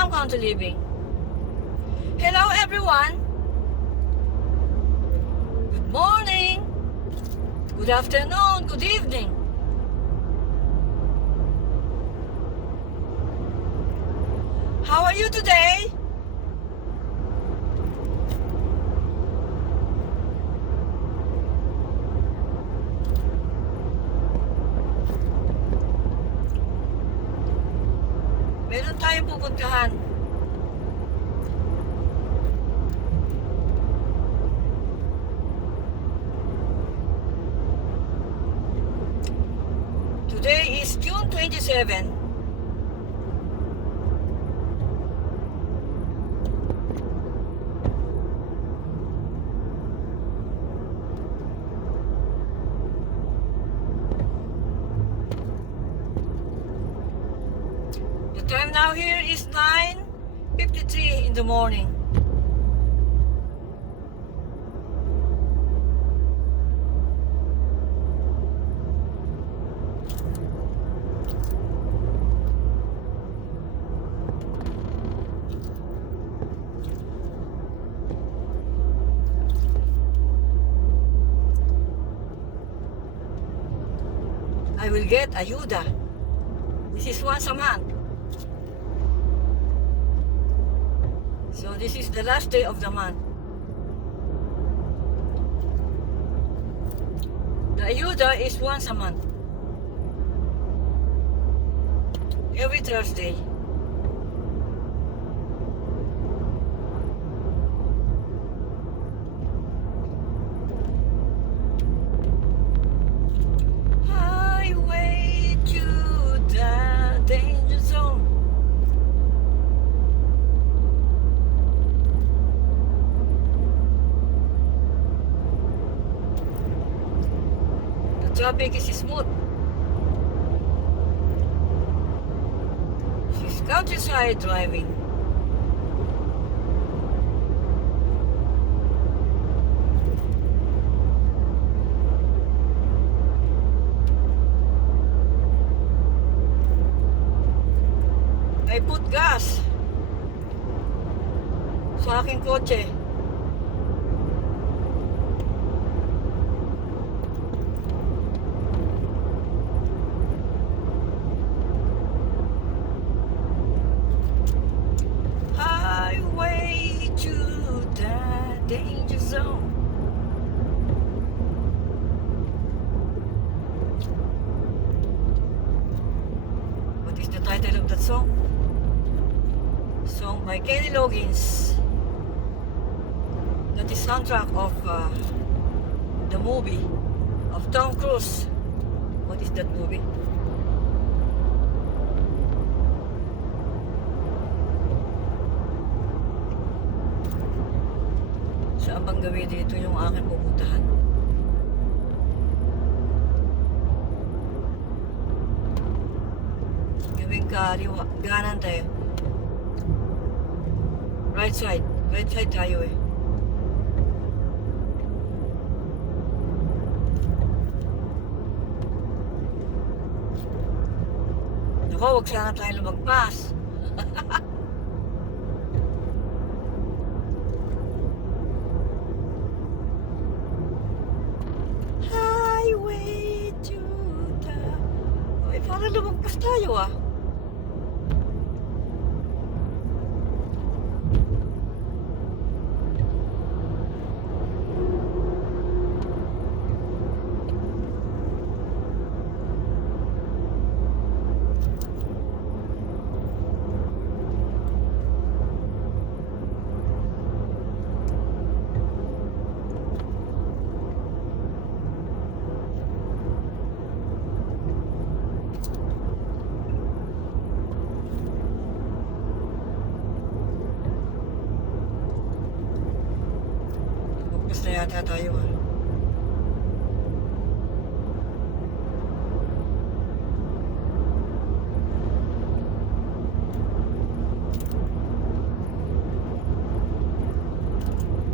am Country Living. Hello everyone. Good morning. Good afternoon. Good evening. How are you today? Meron tayong pupuntahan. Today is June 27. The time now here is 9:53 in the morning. I will get ayuda. This is once a month. So this is the last day of the month. The ayuda is once a month. Every Thursday. Highway to the danger zone. The traffic is smooth. She's countryside driving. I put gas sa aking kotse. Highway to the danger zone. What is the title of that song? Song by Kenny Loggins. That is soundtrack of the movie of Tom Cruise. What is that movie? Saan bang gawin dito yung aking pupuntahan? Gawin kaliwa, ganan tayo. Right side tayo eh. Naku, huwag sana tayo lumagpas. Highway to the... Ay, parang lumagpas tayo ah. Lumagpas na yata tayo ah.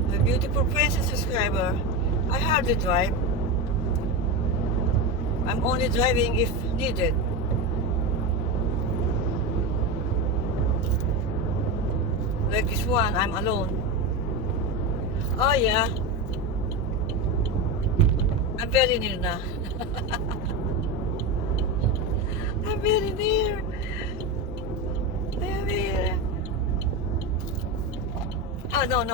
My beautiful friends and subscriber, I hardly drive. I'm only driving if needed. Like this one, I'm alone. Oh yeah. I'm very near na. I'm very near. I'm here. Ah, no.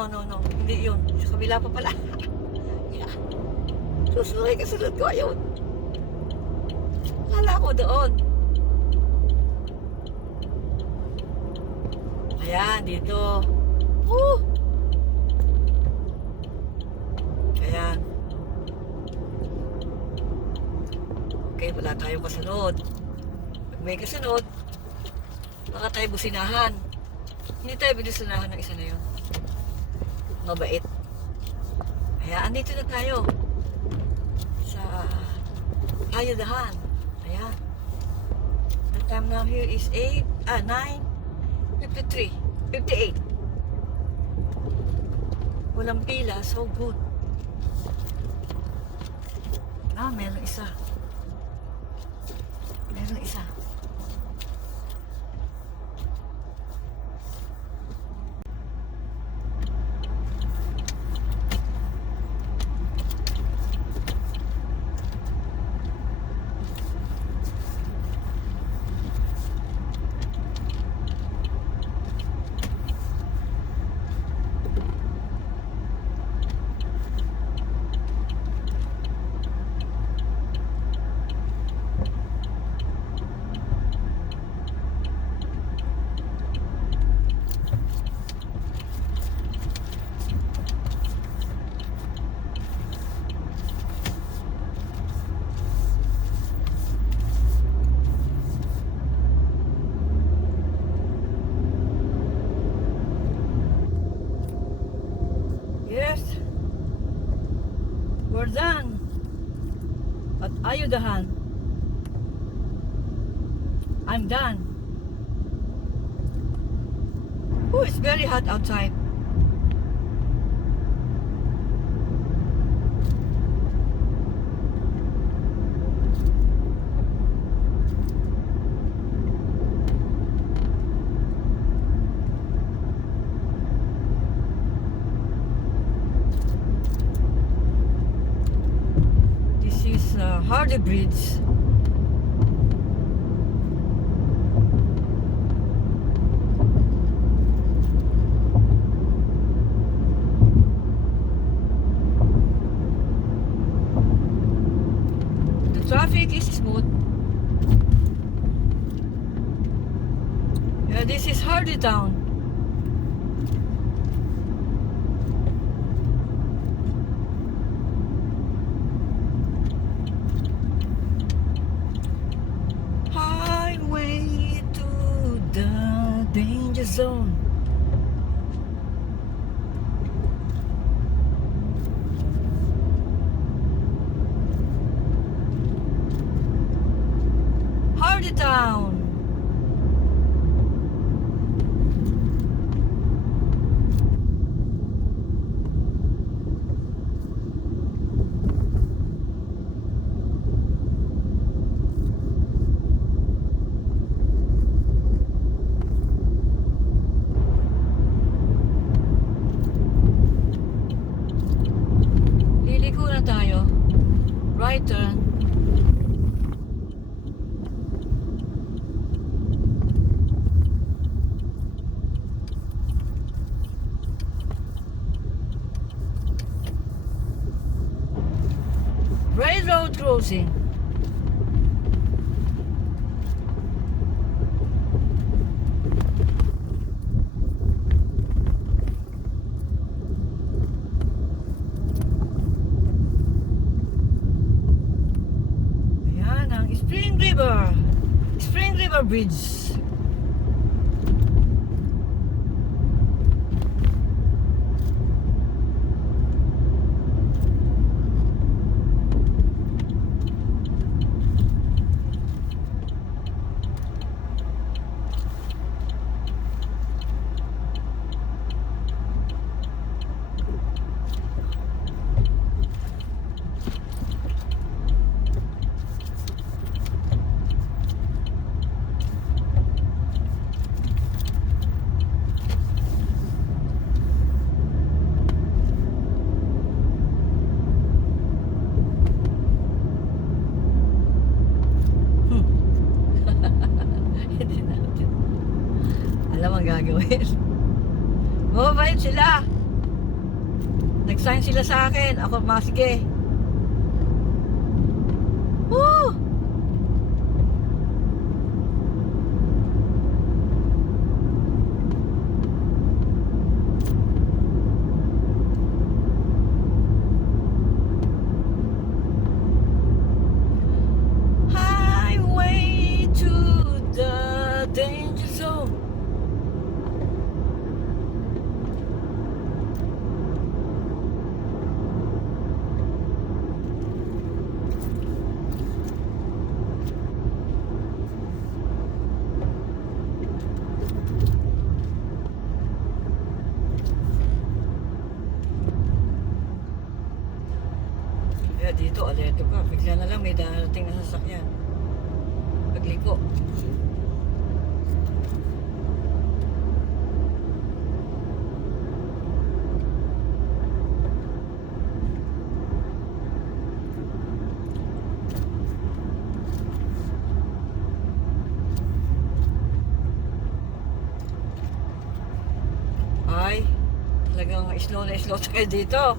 Hindi yun. Sa kabila pa pala. Yeah. Susunod kasunod ko. Ayun. Kala ko doon. Ayan, dito. Ayan. Okay, wala tayong kasunod. Pag may kasunod, baka tayo businahan. Hindi tayo binusinahan ng isa na yun. Mabait. Ayan, andito na tayo. Sa Ayudahan. Ayan. The time now here is 9:53. 58. Walang pila, so good. Ah, meron isa. Meron isa. Yes. We're done. At Ayudahan. I'm done. Oh, it's very hot outside. This is Hardy Bridge. Traffic is smooth. Yeah, this is Hardy Town. Highway to the danger zone. Hardy Town. Liliko na tayo. Right turn. Railroad crossing. Ayan ang Spring River. Spring River Bridge. gagawin. Mababait sila. Nag-sign sila sa akin. Ako, sige. Woo! Highway to the danger zone. Kaya dito, alerto ka. Bigla na lang may darating na sasakyan. Pagliko. Ay, talagang slow na slow tayo dito.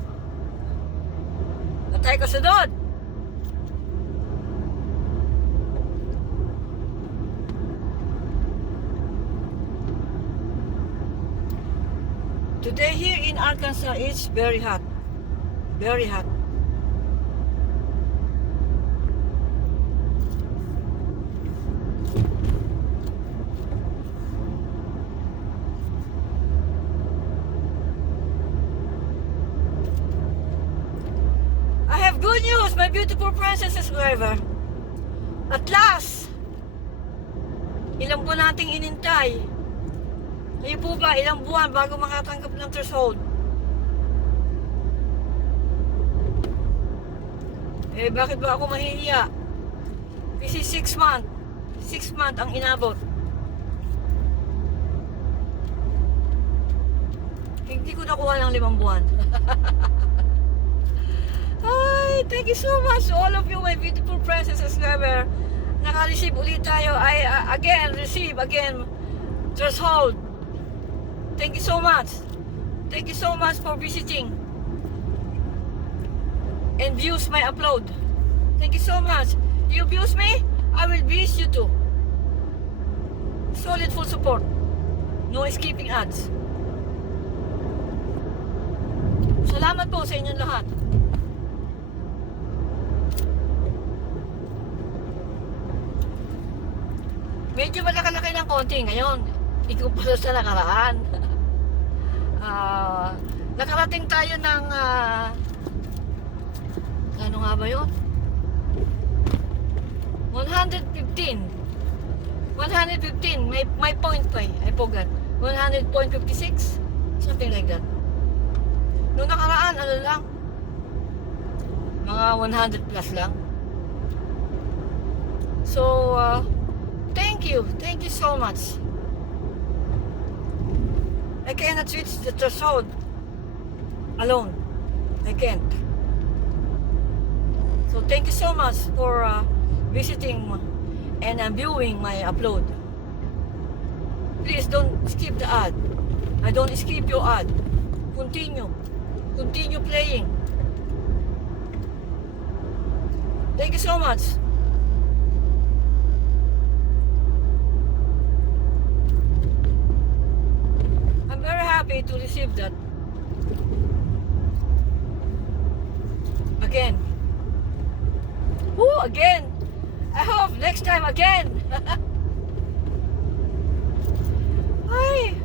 Tayo kasunod. Today here in Arkansas it's very hot. Very hot. Good news, my beautiful princess subscriber. At last, ilang buwan nating inintay. Kayo po ba, ilang buwan bago makatanggap ng threshold? Eh, bakit ba ako mahihiya? This is 6 months. 6 months ang inabot. Hindi ko nakuha ng 5 buwan. Ay, thank you so much to all of you, my beautiful princess subscriber. Naka-receive ulit tayo. I receive again threshold. Thank you so much. Thank you so much for visiting and views my upload. Thank you so much. You views me, I will views you too. Solid full support. No skipping ads. Salamat po sa inyong lahat. Medyo malaki-laki ng konti ngayon. Ikumpara sa nakaraan. Nakarating tayo ng ano nga ba yun? 115. May point pa eh. I forgot. 100.56. Something like that. Noong nakaraan, ano lang? Mga 100 plus lang. So, thank you so much. I cannot reach the threshold alone. I can't. So thank you so much for visiting and viewing my upload. Please don't skip the ad. I don't skip your ad. Continue playing. Thank you so much. Happy to receive that again. Again. I hope next time again. Ay,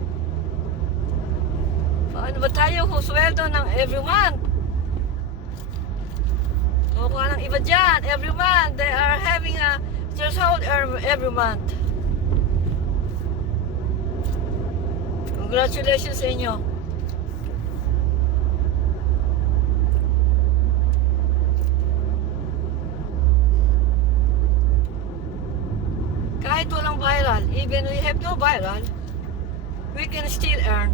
paano ba tayo sweldo ng every month? Kuha ng iba dyan. Every month they are having a threshold every month. Congratulations sa inyo. Kahit walang viral, even we have no viral, we can still earn.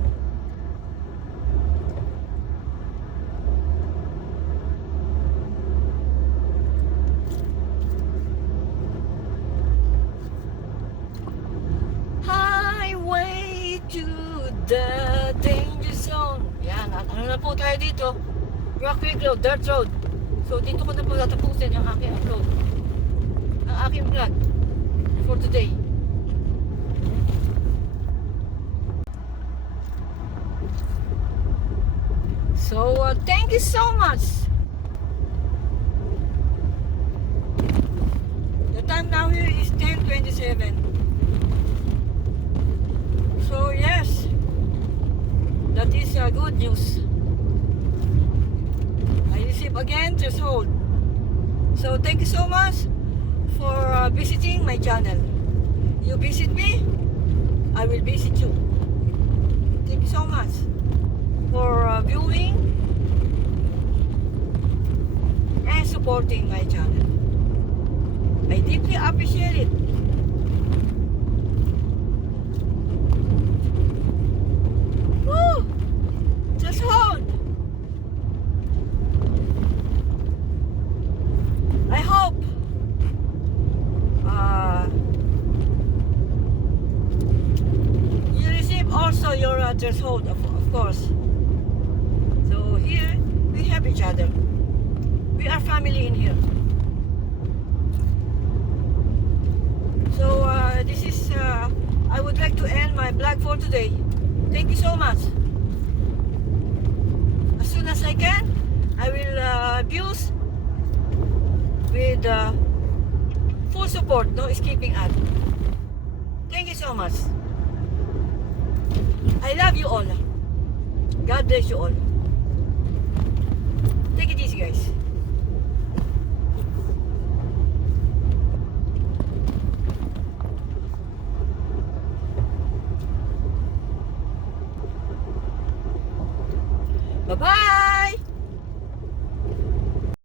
Highway to danger zone. Yan, ano na po tayo dito? Rock Creek Road, Dirt Road. So dito ko na po tatapusin ang aking upload. Ang aking vlog for today. So thank you so much. The time now here is 10:27. So yes, that is good news. I receive again threshold. So thank you so much for visiting my channel. You visit me, I will visit you. Thank you so much for viewing and supporting my channel. I deeply appreciate it. Woo! Just hold. I hope you receive also your threshold, of course. So here we have each other. We are family in here. So this is I would like to end my vlog for today. Thank you so much. As soon as I can, I will views with full support, no skipping ad. Thank you so much. I love you all. God bless you all. Take it easy, guys. Bye-bye.